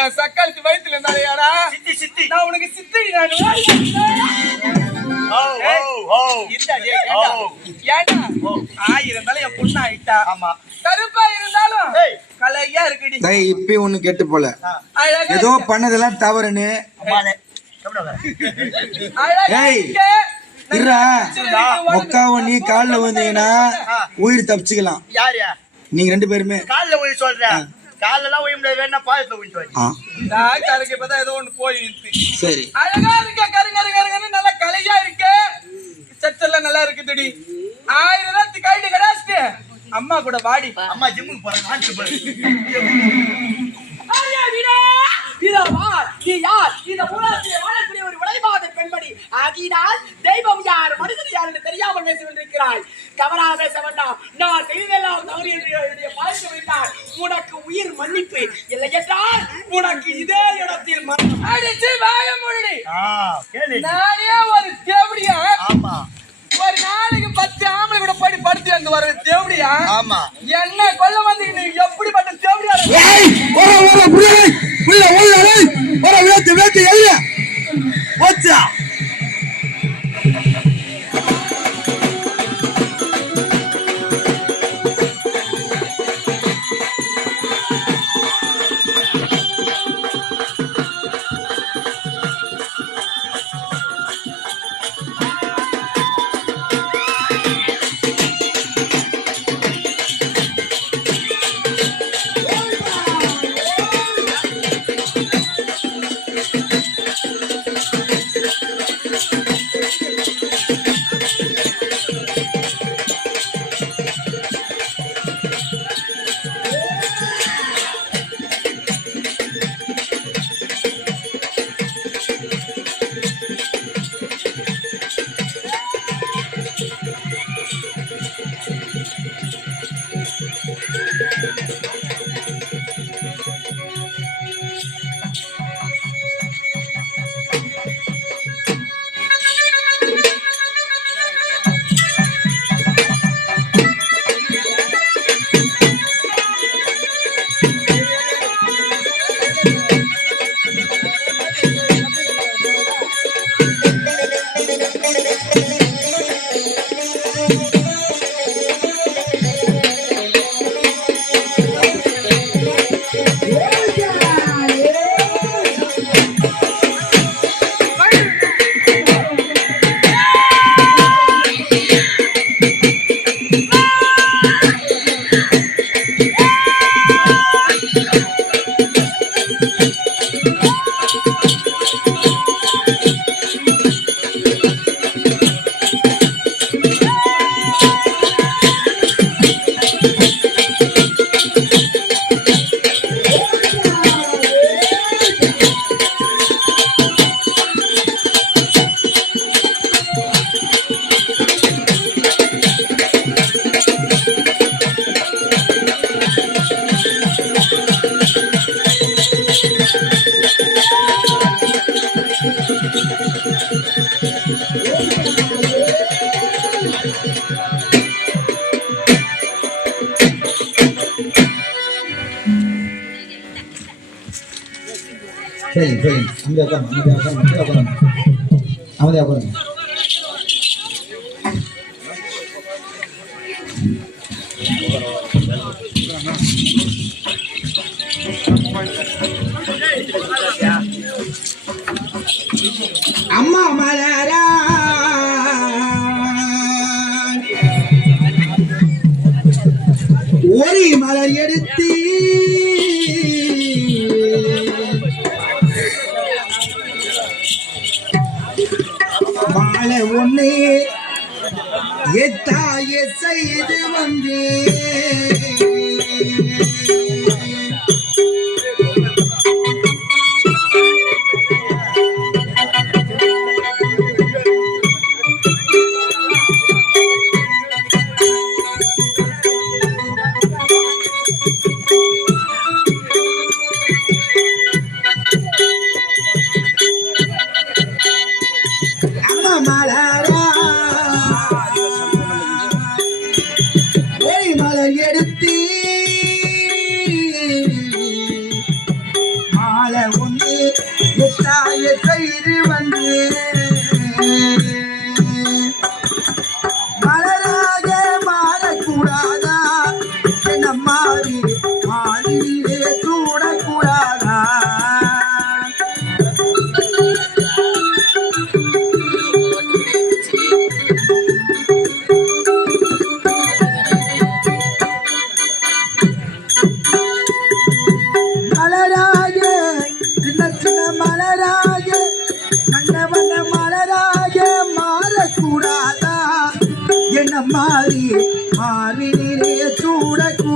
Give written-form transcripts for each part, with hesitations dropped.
என் சக்காலத்து வயித்துல இருந்தாலையாடா சித்தி சித்தி நான் உனக்கு சித்தி நான் இருந்தாலும் என் பொண்ணு ஆயிட்டா ஆமா கருப்பா இருந்தாலும் கலையா இருக்குடி இப்பயும் ஒண்ணு கேட்டு போல ஏதோ பண்ணதெல்லாம் தவறுன்னு மொக்காவ நீ கால்ல வந்தீங்கன்னா உயிர் தப்பிச்சுக்கலாம். நீங்க 2 பேருமே கால்ல உயிர் சொல்றேன். காலெல்லாம் உயிர் முடியாது, வேணா பாயத்துல உயிர் இப்பதான் ஏதோ ஒண்ணு போய் சரி அழகா இருக்க கருங்கருங்கன்னு நல்லா கலையா இருக்க சச்செல்லாம் நல்லா இருக்குதுடி 1000 ரூபாய்க்கு கைடு கடாஸ்து அம்மா கூட வாடி அம்மா ஜிம்முக்கு போறாங்க தெய்வம் யார் மனிதன் யார் என்று தெரியாமல் பேசிக்கொண்டிருக்கிறாய். தவறாக பேச வேண்டாம். நான் செய்தெல்லாம் தவறு என்று பார்த்து விட்டால் உனக்கு உயிர் மன்னிப்பு இல்லை என்றால் உனக்கு இதே இடத்தில் அடிச்சு வாய முடி. நானே ஒரு தேவடியா ஒரு நாளைக்கு 10 ஆம்பளை கூட போய் படுத்து அங்க வர தேவடியா என்ன கொல்ல வந்து நீ எப்படிப்பட்ட தேவடியா சரி சரி அங்கே உட்காந்து அமைதியாக உட்காருங்க. அம்மா மலரா ஒரு மலர் எடுத்து மாலை ஒண்ணு எத்தாய செய்து வந்து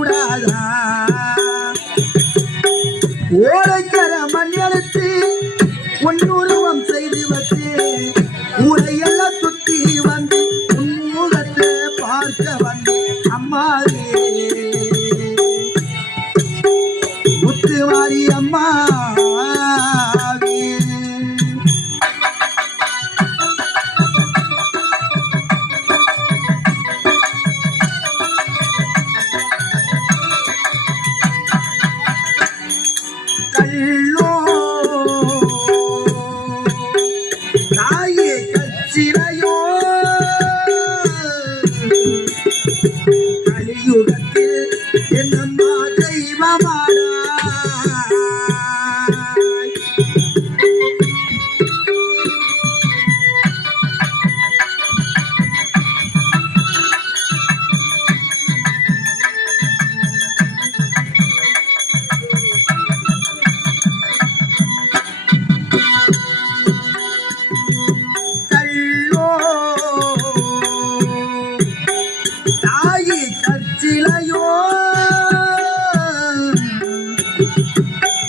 கூடாதா ஓலைக்கர மண் எடுத்து உன்னுருவம் செய்து வச்சு ஊரையெல்லாம் சுத்தி வந்து உன்முகத்தை பார்க்க வந்து அம்மாவே முத்துமாரி அம்மாவே கள்ளோ தாயே கச்சிலையோ கலியுகத்தில் என்னம்மா தெய்வமானாய் கள்ளோ தாயே கச்சிலையோ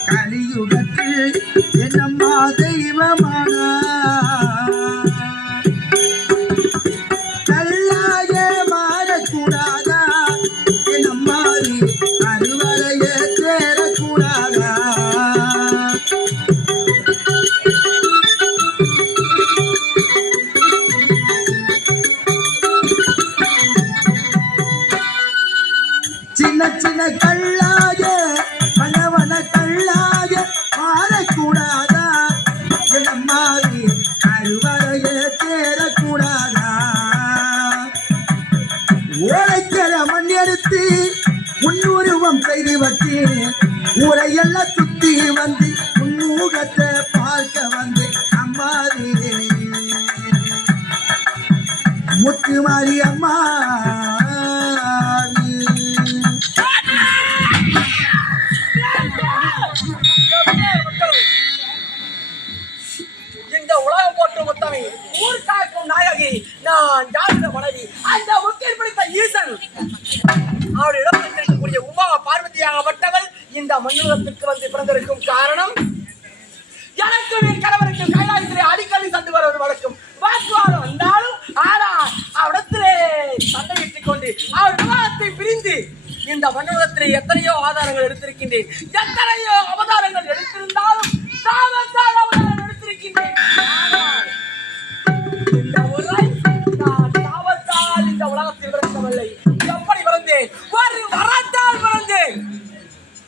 கலியுகத்தில் என்னம்மா தெய்வமானாய் கல்லாய மாறக்கூடாதா என்னம்மாரி அறுவரைய சேரக்கூடாதா சின்ன சின்ன கல்லாய வனவன கல்லாய மாறக்கூடாதா என்னம்மாரி அறுவரைய சேரக்கூடாதா ஓலைக்கர மண் எடுத்து உன்னுருவம் செய்து வச்சு ஊரையெல்லாம் சுத்தி வந்து உன்முகத்தை பார்க்க வந்து அம்மாவே முத்துமாரி அம்மாவே இந்த உலகம் போற்று முத்தமை ஊர் காக்கும் நாயகி நான் ஜாதிர மனைவி அந்த முக்கில் பிடித்த ஈசன் அவருடைய இடத்தில் இருக்கக்கூடிய உமா பார்வதியாகப்பட்டவள் இந்த மண்ணுலகத்திற்கு வந்து பிறந்திருக்கும் காரணம் எனக்கு என் கணவருக்கு கைலாயத்திலே அடிக்கடி சண்டு வருவது வழக்கம் வாக்குவாதம் வந்தாலும் ஆனால் அவரிடத்திலே சண்டையிட்டுக் கொண்டு அவர் விவாதத்தை பிரிந்து இந்த மண்ணுலகத்திலே எத்தனையோ ஆதாரங்கள் எடுத்திருக்கின்றேன் எத்தனையோ அவதாரங்கள் எடுத்திருந்தாலும் சாவத்தால் அவதாரம் எடுத்திருக்கின்றேன் ஆனால் இந்த முறை நான் சாவத்தால் இந்த உலகத்தில் பிறக்கவில்லை எப்படி பிறந்தேன் ஒரு வரத்தால் பிறந்தேன்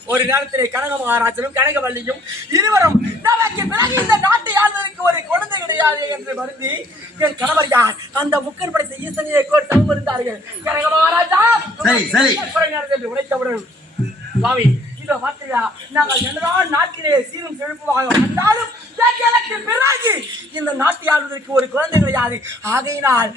ஒரு நேரத்திலே கனக மகாராஜனும் கனகவல்லியும் இருவரும் நமக்கு பிறகு இந்த நாட்டை ஆள்வதற்கு ஒரு குழந்தை கிடையாது என்று வருந்தி என் கணவர் யார் அந்த முக்கன் படைத்த ஈசனையை கோர்த்தவும் இருந்தார்கள் கனக மகாராஜா குறை நேரத்தில் என்று உழைத்தவுடன் சுவாமி இதோ பார்த்தீங்களா நாங்கள் என்னதான் நாட்டிலே சீரும் செழிப்புமாக வந்தாலும் எனக்கு பிறகு இந்த நாட்டை ஆள்வதற்கு ஒரு குழந்தை கிடையாது ஆகையினால்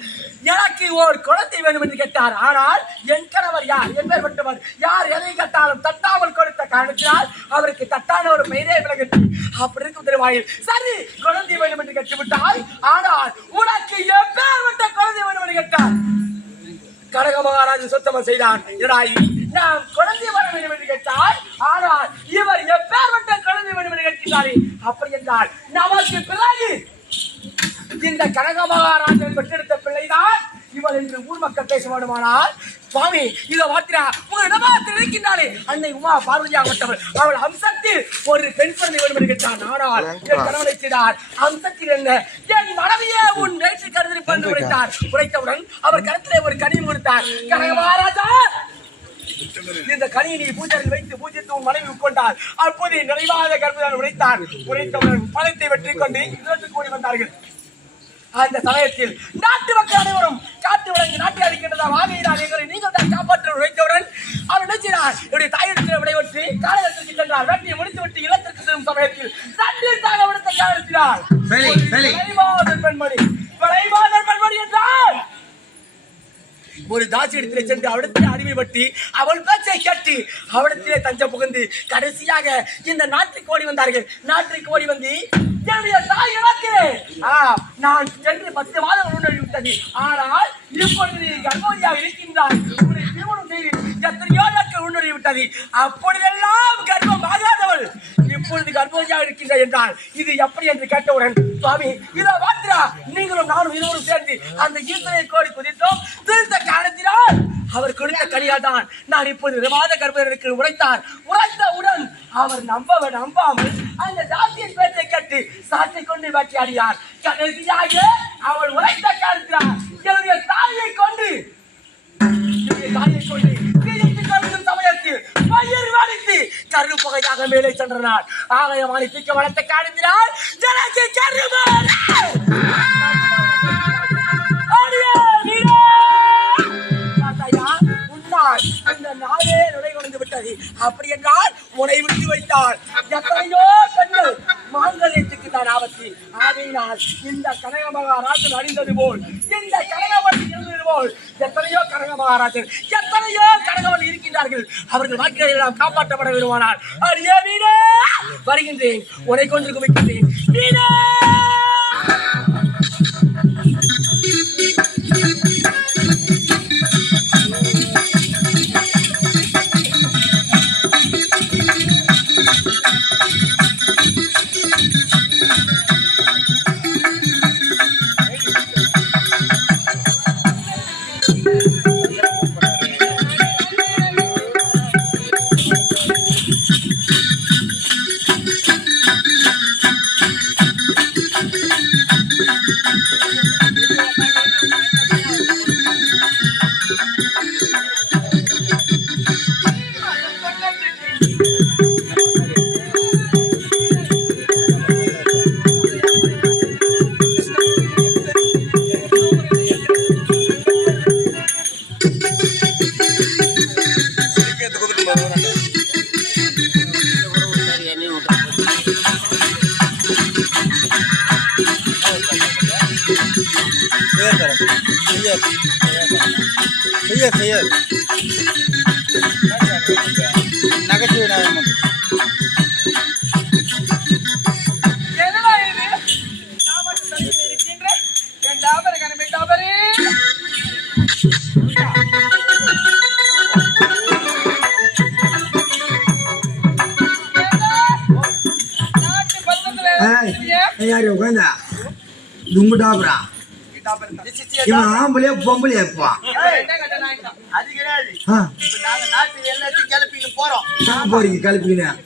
எனக்கு ஒரு குழந்தை வேண்டும் என்று கேட்டார் ஆனால் என் கணவர் யார் என் பேர் பெற்றவர் யார் எதை கேட்டாலும் தட்டாமல் கொடுத்த காரணத்தினால் அவருக்கு தட்டான ஒரு பெயரே விலகட்டு அப்படி இருக்கும் திருவாயில் சரி குழந்தை வேண்டும் என்று கேட்டுவிட்டால் ஆனால் உனக்கு எப்பேர் விட்ட குழந்தை வேண்டும் என்று கேட்டார் கனக மகாராஜன் சுத்தமா செய்தான் நாம் குழந்தை வர வேண்டும் என்று கேட்டால் ஆனால் இவர் எப்பேர் விட்ட குழந்தை வேண்டும் என்று கேட்கிறாரே அப்படி என்றால் நமக்கு பிறகு இந்த கனக மகாராஜன் பெற்றெடுத்த பிள்ளைதான் இவள் என்று ஊர் மக்கள் பேச வேண்டுமானால் சுவாமி இதை மாத்திரா உங்கள் இடமாத்தில் இருக்கின்றாளே அன்னை உமா பார்வதியாகப்பட்டவள் அவள் அம்சத்தில் ஒரு பெண் குழந்தை வேண்டும் என்று கேட்டான் ஆனால் என் கணவனை செய்தார் அம்சத்தில் என்ன என் மனைவியே உன் வயிற்று கருதி பண்ணி உரைத்தார் உரைத்தவுடன் அவர் கருத்திலே ஒரு கனியும் கொடுத்தார் கனக மகாராஜா இந்த கனியை பூஜையில் வைத்து பூஜித்து உன் மனைவி உட்கொண்டார் அப்போது நிறைவாத கர்ப்பதான் உரைத்தார் உரைத்தவுடன் பழத்தை வெற்றி கொண்டு இருபத்துக்கு ஓடி வந்தார்கள் அந்த சமயத்தில் நாட்டு மக்கள் அனைவரும் காட்டு விலங்கு நாட்டை அடிக்கின்றதா வாகையினால் எங்களை நீங்கள் தான் காப்பாற்ற உழைத்தவுடன் அவர் நினைச்சினார் என்னுடைய தாயிடத்தில் விடைபெற்று காலகட்டத்திற்கு சென்றார் வேட்டையை முடித்துவிட்டு இல்லத்திற்கு செல்லும் சமயத்தில் தண்ணீர் தாக விடுத்த காலத்தினார் பெண்மணி பெண்மணி என்றால் ஒரு தாசி இடத்திலே சென்று அவடத்திலே அடிமைப்பட்டு அவள் பேச்சை கேட்டு அவடத்திலே தஞ்சம் புகுந்து கடைசியாக இந்த நாட்டுக்கு ஓடி வந்தார்கள் நாட்டுக்கு ஓடி வந்து என்னுடைய தாய் எனக்கு நான் சென்று 10 மாதங்கள் முன்னேறிவிட்டது ஆனால் இப்பொழுது நீ கர்ப்பவதியாக இருக்கின்றாய் உன்னை திருமணம் செய்து எத்தனையோ நாட்கள் முன்னேறி விட்டது. அப்படியெல்லாம் கர்ப்பம் ஆகாதவள் இப்பொழுது கர்ப்பவதியாக இருக்கின்ற என்றால் இது எப்படி என்று கேட்டவுடன், சுவாமி இதோ பாத்திரா, நீங்களும் நானும் இருவரும் சேர்ந்து அந்த ஈசனை கோடி குதித்தோம். திருத்த காரணத்தினால் அவர் கொடுத்த கனியாதான் நான் இப்போது விதமாத கர்ப்பருக்கு உரைத்தவுடன் அவர் நம்பாமல் அந்த தாசியின் பேச்சை கேட்டு சாட்சி கொண்டு வேட்டையாடியார். கடைசியாக அவள் உரைத்த காரணத்தினால் என்னுடைய தாயை கொண்டு சமயத்தில் பயிர் வடித்து கருப்புகையாக மேலே சென்றனர். ஆலயமானி தீக்க வளர்த்த காரணத்தினால் ஜனத்தை அந்த நாளே நுழைந்து விட்டது. அப்படி என்றால் உன்னை விட்டு வைத்தால் எத்தனையோ பெண்கள் மாங்கல்யத்துக்கு தான் ஆபத்து. ஆகையினால் இந்த கனக மகாராஜன் அழிந்தது போல், இந்த கனகவன் இருந்தது போல் எத்தனையோ கனக மகாராஜன் எத்தனையோ கனகவன் இருக்கின்றார்கள். அவர்கள் வாக்குகளை நாம் காப்பாற்றப்பட விரும்பினால் அடியே வீணே வருகின்றேன், உன்னை கொண்டு குவிக்கின்றேன். வீணே நகைச்சுவை நாயகம் என்னடா இது? நான் மட்டும் தனியாக இருக்கின்றேன். என் டாபர் கணமே டாபரே. நாட்டு பக்கத்துல யாரு உட்காந்தா தும்புடாபுரா இவன் ஆம்பளையா பொம்பளையா இருப்பான். அது கிடையாது. நாங்க நாட்டு எல்லாத்தையும் கிளப்பிட்டு போறோம். போறீங்க கிளப்பிக்கினேன்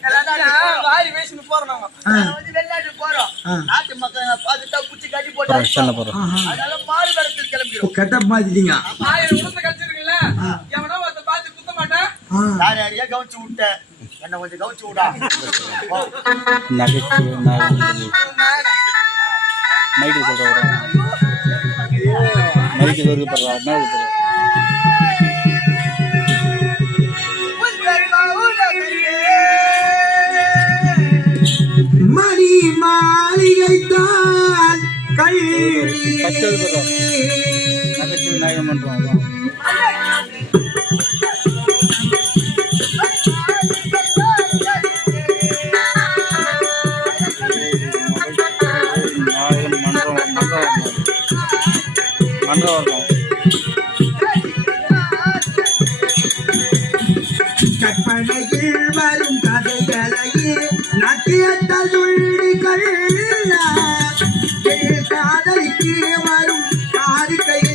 வாரி பேசிட்டு போறோம். நாங்க வந்து வெளிநாட்டுக்கு போறோம். நாட்டு மக்கள் பார்த்துட்டா குச்சி கட்டி போட்டு அதனால மாறு வரத்தில் கிளம்பிடும். கெட்ட மாத்திட்டீங்க. ஆயிரம் உடம்பு கழிச்சிருக்கீங்களா? எவனோ ஒருத்த பார்த்து குத்த மாட்டேன். யார் யாரையா கவனிச்சு விட்ட என்ன கொஞ்சம் கவனிச்சு விடா. நகைச்சுவை மைக்கு சொல்றேன் மைக்கு சொல்றா மணி மாளிகை தான் நகைச்சுவை நாயகம் பண்றோம். கற்பனையில் வரும் கதைகளையே நட்டியத்தால் சொல்லிகள் காதலிக்கு வரும் காரிக்கையில்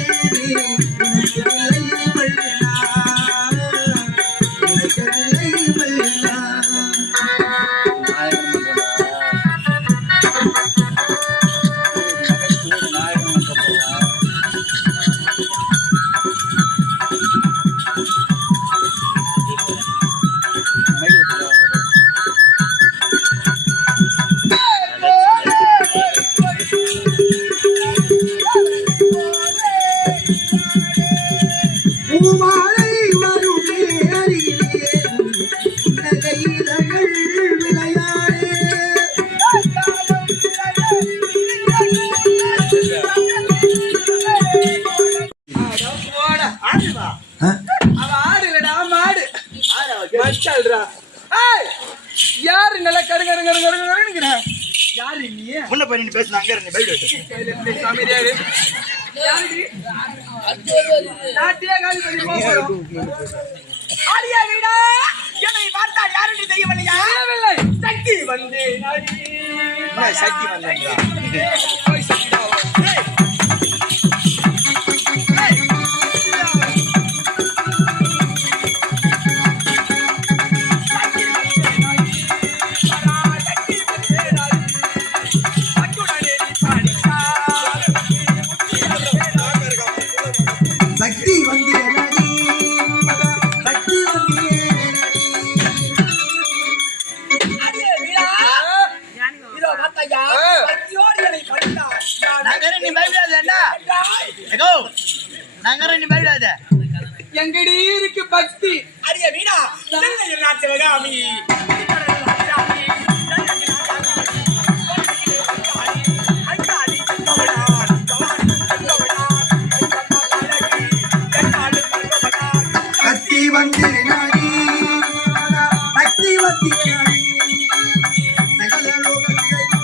யாரு நல்லா கருங்க யாரு நீ முன்ன போய் நீ பேசுன அங்க இருந்து பைடு நாட்டியா காலி பண்ணி போறோம். ஆடியா வீடா சக்தி வந்தா சக்தி வந்து எங்கடி இருக்கு பக்தி அரிய வீணா சிவகாமி சக்தி வந்து நாடி சக்தி வந்து சகல லோகத்தையும்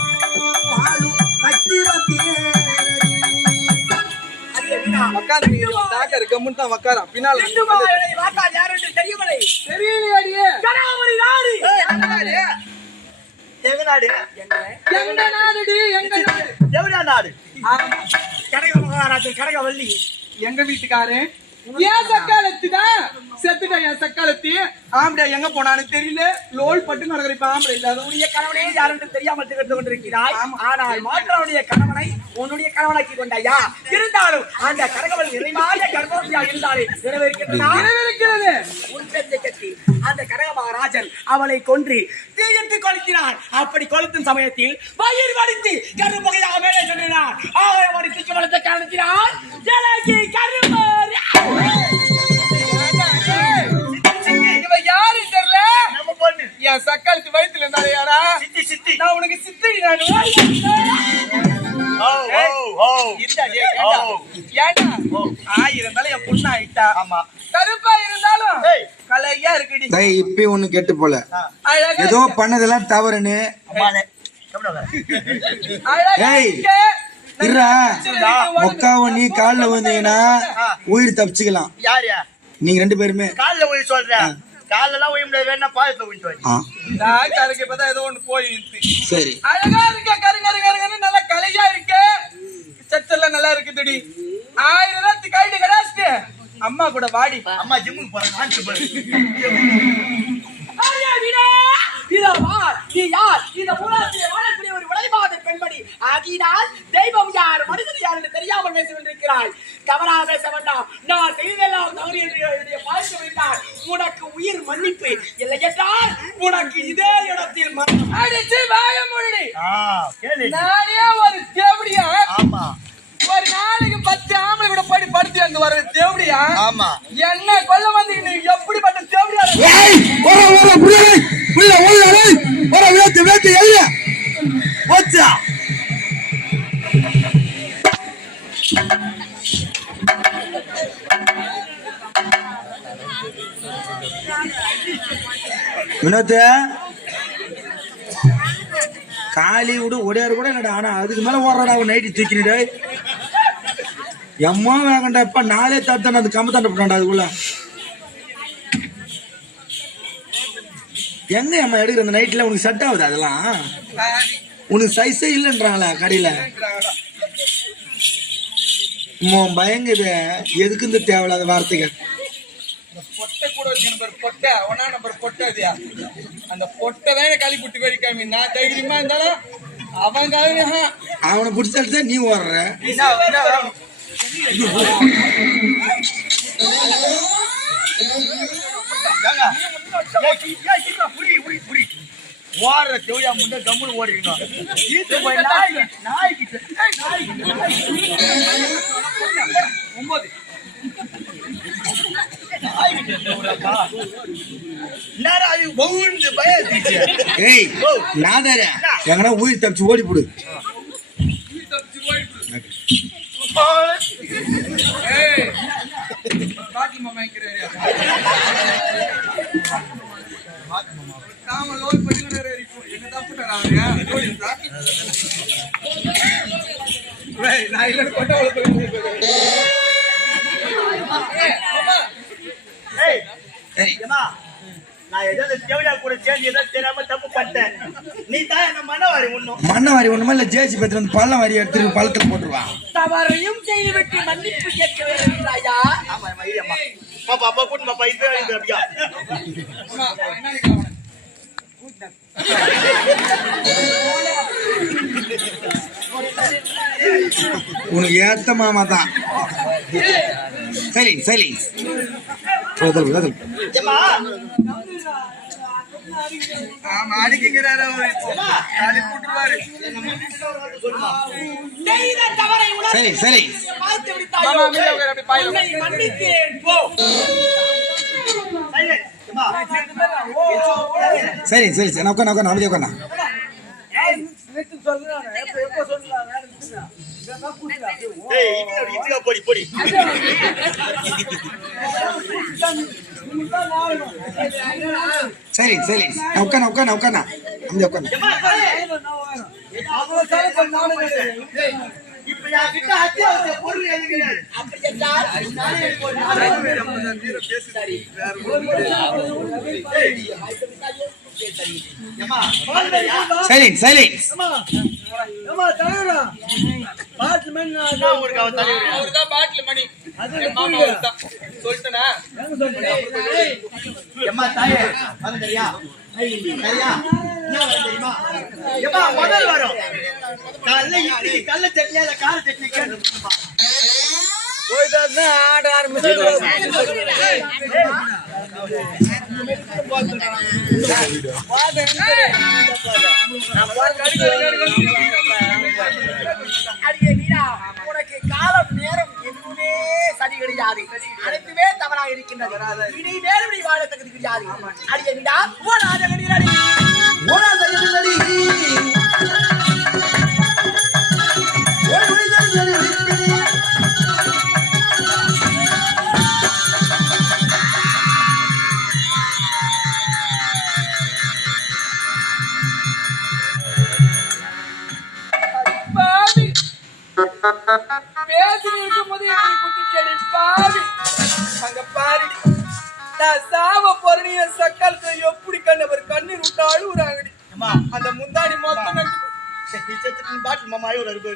ஆளும் சக்தி வந்து பின்னால தெரியலையே எங்க நாடு எங்க நாடுடி எங்க நாடு எவ்வளோ நாடு ஆமா. கனக மகாராஜர் கனகவல்லி எங்க வீட்டுக்காரு ஏன் சக்காலத்துதான் செத்துட்டா என் சக்காலத்தி ஆம்படியா எங்க போனான்னு தெரியல லோல் பட்டு நடக்கிற இப்ப ஆம்பளை இல்லாத உன்னுடைய கணவனே யார் என்று தெரியாமல் திகழ்ந்து கொண்டிருக்கிறாய் ஆனால் மாற்றவனுடைய கணவனை உன்னுடைய கணவனாக்கி கொண்டாயா இருந்தாலும் அந்த கனகவல்லி நிறைவாக கர்ப்பவதியா இருந்தாலே இருக்கிறது உன்றத்தை கட்டி அந்த கனக மகாராஜன் அவளை கொன்று தீயிட்டு கொளுத்தினார். அப்படி கொளுத்தும் சமயத்தில் பயிர் வடித்து கரும்பகையாக மேலே சென்றார். ஆகவே வடித்து வளர்த்த காரணத்தினால் ஜலகி கருமாறி இவ யாரு தெரியல நம்ம பொண்ணு என் சக்காலத்து வயித்துல இருந்தாலே யாரா சித்தி சித்தி நான் உனக்கு சித்தடி நான் ஓ ஓ ஓ ஏண்டா ஆயிருந்தாலும் என் பொண்ணு ஆயிட்டா ஆமா கருப்பா இருந்தாலும் ஏய். கலையா இருக்குடி இப்பயும் ஒண்ணு கெட்டு போல அழகா ஏதோ இருக்க. பண்ணதெல்லாம் தவறுன்னு அம்மானே கம்முனு அழகா ஏய். இருக்க. இருடா நல்லா மொக்காவை நீ காலில் விழுந்தீங்கன்னா உயிர் தப்பிச்சுக்கலாம் யாரியா நீங்க ரெண்டு பேருமே காலில் உயிர் சொல்றேன் காலெல்லாம் உயிர் முடியாது வேணா பாயத்துல உயிர் சொல்லி கருக்கு இப்பதான் ஏதோ ஒண்ணு போய் நிறுத்து. சரி அழகா இருக்க கருங்கருன்னு நல்லா கலையா இருக்க சச்செல்லாம் நல்லா இருக்குதுடி 1000 ரூபாய்க்கு கைட்டு கடாச்சிட்டு அம்மா கூட வாடி அம்மா ஜிம்முக்கு போறாங்க ஆன்சர் பாரு ஐயா வீடா இதோ வார் நீ யார் இந்த உலகத்திலே வாழக்கூடிய ஒரு விளைவாத பெண்மணி ஆகினால் தெய்வம் யார் மனிதன் யார் என்று தெரியாமல் பேசிக் கொண்டிருக்கிறாய். தவறாக பேச வேண்டாம். நான் செய்தெல்லாம் தவறு என்று என்னுடைய பார்க்க வேண்டாம். உனக்கு உயிர் மன்னிப்பு இல்லை என்றால் உனக்கு இதே இடத்தில் மரணம். அடிச்சு வாய முடி கேளு நானே ஒரு தேவடியா ஆமா ஒரு நாளைக்கு 10 ஆம்பளை கூட படுத்து அங்க வர தேவடியா ஆமா என்ன கொல்ல வந்து நீ எப்படிப்பட்ட தேவடியா வினோத் காலி விடு ஒடையாரு கூட இல்லடா ஆனா அதுக்கு மேல ஓடுறடா அவன் நைட்டி தூக்கினிடு எம்மா வேகண்டா இப்ப நாளே தட்டான அந்த கம்ப தண்ட போட்டான்டா அதுக்குள்ள எங்க அம்மா எடுக்கிற அந்த நைட்ல உனக்கு செட் ஆகுது அதெல்லாம் உனக்கு சைஸே இல்லைன்றாங்களா கடையில பயங்குது எதுக்கு இந்த தேவையில்லாத வார்த்தைகள் பொட்டை கூட வச்சு பொட்டை ஒன்னா நம்பர் பொட்டை அதியா அந்த பொட்டை தான் களி புட்டு வரைக்காமி நான் தைரியமா இருந்தாலும் அவங்க அவனை பிடிச்சா நீ ஓடுற ஓடுற தேவையா முன்ன கம்முன்னு ஓடிக்கணும் ஈத்து போய் நாய்க்கு 9 ஏய் நாதார எங்கன்னா உயிர் தப்பிச்சு ஓடி போடு பாட்டி மாமா நாம லோன் பண்ணி என்ன தப்புட்டா நான் இல்ல கொட்ட நான் ஏதோ இந்த தேவடியா கூட சேர்ந்து ஏதோ தெரியாம தப்பு பண்ணிட்டேன். நீ தான் என்ன மனவாரி உண்ணும். மண்ணவாரி ஒண்ணுமா இல்ல ஜேசி பத்தி வந்து பள்ளம் வாரி எடுத்து பள்ளத்துல போட்டுருவான். தவறையும் செய்துவிட்டு மன்னிப்பு கேட்க வேண்டும் ராஜா. ஆமா அம்மா பாப்பா அப்பா கூட்டு பாப்பா இது அப்படியா உனக்கு ஏத்த மாமா தான். சரி சரி ஏம்மா அடிக்கிறாரு கூட்டுருவாரு. செய்த தவறை சரி சரி பார்த்து விட்டாயோ உன்னை மன்னித்தேன் போ. சரி சரி சரி உட்காந்து உட்காந்து அமைதி உட்காந்து. பொடி பொடி சரி சரி உட்காந்து உட்காந்து உட்காந்து அமைதி உட்காந்து. இப்ப என்கிட்ட அத்தியாவசிய பொருள் எதுவும் கிடையாது. அப்படி என்றால் ஏம்மா பாருங்கய்யா. சரி சரி நான் ஊருக்கு அவ தலைவர். அவர்தான் பாட்டில் மணி. மாமா அவர்தான். சொல்லிட்டேனா? ஏம்மா தாயே பாருங்கய்யா. சரியா என்ன வரும் தெரியுமா? ஏம்மா முதல் வரும் காலைல இட்லி கல்ல சட்னி இல்ல கார சட்னி கேட்டுமா. ஆட ஆரம்பிச்சு அடியே வீரா, உனக்கு காலம் நேரம் எதுவுமே சரி கிடையாது. அனைத்துமே தவறாக இருக்கின்றது. இனி நேர்வழி வாழ தகுதி கிடையாது. அடியே வீரா, ஓடாத கடிதடி. ஓடாத கடிதடி. பாவி. பேசி இருக்கும்போது என்னை குத்திச்சடி பாவி. அங்க பாருடி. நான் சாவ பொருளிய சக்கலுக்கு எப்படி கண்ணீர் விட்டு அழுகுறாங்கடி. ஏம்மா அந்த முந்தாடி மொத்தம் நட்டு பாட்டில் மாமா அழுவுற இருக்கு.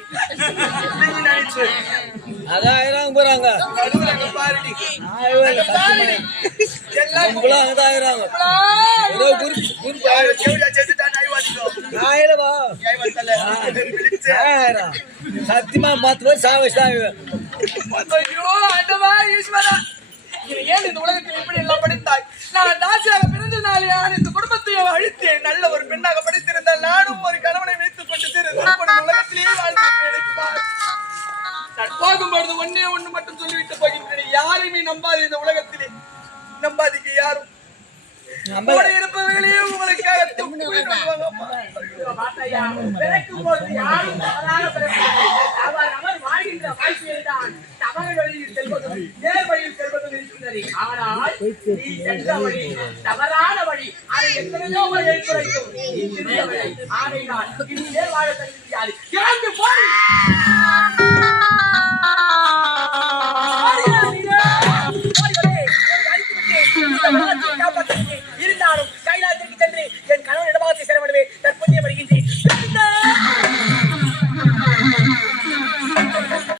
அதான் போறாங்க அழுகுறாங்க பாருடி. எல்லாம் தேவடியா செத்துட்டான் ஐவாதிக்கோ. ஆயிரவா ஐவாத்தல சத்தியமா 10 வருஷம் சாவச்சாங்க. ஐயோ ஆண்டவா ஈஸ்வரா, என்னை ஏன் இந்த உலகத்தில் இப்படி எல்லாம் படைத்தாய்? நான் தாசியாக பிறந்த நாளே இந்த குடும்பத்தையும் அழித்தேன். நல்ல ஒரு பெண்ணாக படித்திருந்தால் நானும் ஒரு கணவனை வைத்துக் கொண்டு உலகத்திலேயே வாழ்ந்திருப்பேன். நான் போகும்பொழுது ஒன்னே ஒண்ணு மட்டும் சொல்லிவிட்டு போகின்றேன். யாரையுமே நம்பாது. இந்த உலகத்திலே நம்பாதீங்க யாரும். கூட இருப்பவர்களே உங்களுக்காக தூக்கி கொண்டு மாத்தையா, பிறக்கும் போது யாரும் தவறாக பிறக்கவில்லை. அவர் வாழ்கின்ற வாழ்க்கையில் தான் தவறு வழியில் செல்வதும் நேர் வழியில் செல்வதும் இருக்கின்றது. ஆனால் நீ சென்ற வழி தவறான வழி. அதை எத்தனையோ முறை எடுத்துரைக்கும். நீ திருந்த வழி. ஆகையினால் இனி நேர் வாழ தகுதியாது. இறந்து போய் இருந்தாலும்